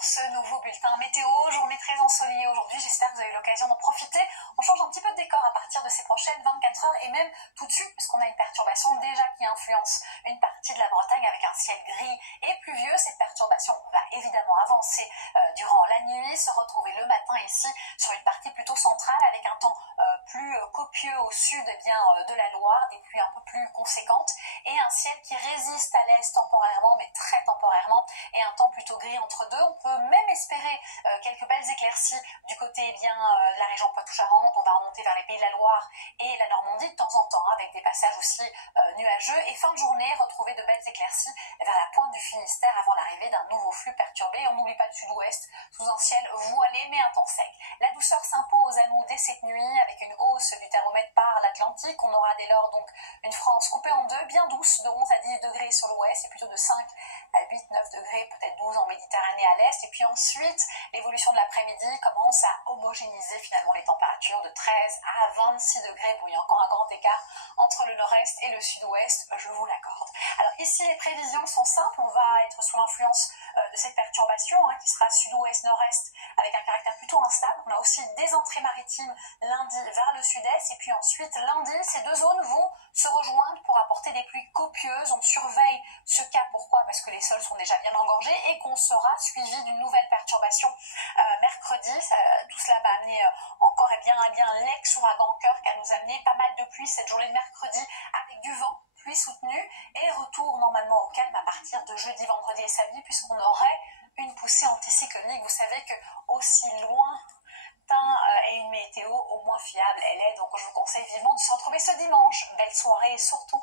pour ce nouveau bulletin météo, journée très ensoleillée aujourd'hui, j'espère que vous avez eu l'occasion d'en profiter. On change un petit peu de décor à partir de ces prochaines 24 heures et même tout de suite puisqu'on a une perturbation déjà qui influence une partie de la Bretagne avec un ciel gris et pluvieux. Cette perturbation va évidemment avancer durant la nuit, se retrouver le matin ici sur une partie plutôt centrale avec un temps plus copieux au sud de la Loire, des pluies un peu plus conséquentes et un ciel qui résiste à l'est temporairement mais très temporairement et un temps plutôt gris entre deux. On peut même espérer quelques belles éclaircies du côté de la région Poitou-Charentes. On va remonter vers les Pays de la Loire et la Normandie de temps en temps avec des passages aussi nuageux et fin de journée retrouver de belles éclaircies vers la pointe du Finistère avant l'arrivée d'un nouveau flux perturbé. On n'oublie pas le sud-ouest sous un ciel voilé mais un temps sec. La douceur s'impose à nous dès cette nuit avec une hausse du thermomètre par l'Atlantique. On aura dès lors donc une France coupée en deux, bien douce, de 11 à 10 degrés sur l'ouest et plutôt de 5 à 8-9 degrés, peut-être 12 en Méditerranée à l'est. Et puis ensuite, l'évolution de l'après-midi commence à homogénéiser finalement les températures de 13 à 26 degrés. Bon, il y a encore un grand écart entre le nord-est et le sud-ouest, je vous l'accorde. Alors ici, les prévisions sont simples. On va être sous l'influence de cette perturbation qui sera sud-ouest-nord-est avec un caractère plutôt instable. On a aussi des entrées maritimes lundi vers le sud-est et puis ensuite lundi, ces deux zones vont se rejoindre pour apporter des pluies copieuses. On surveille ce cas. Pourquoi? Parce que les sols sont déjà bien engorgés et qu'on sera suivi d'une nouvelle perturbation mercredi. Tout cela va amener encore l'ex-ouragan Kirk à nous amener pas mal de pluie cette journée de mercredi avec du vent, pluie soutenue et retour normalement au calme à partir de jeudi, vendredi et samedi puisqu'on aurait une poussée anticyclonique. Vous savez que aussi loin et une météo au moins fiable elle est, donc je vous conseille vivement de se retrouver ce dimanche. Belle soirée et surtout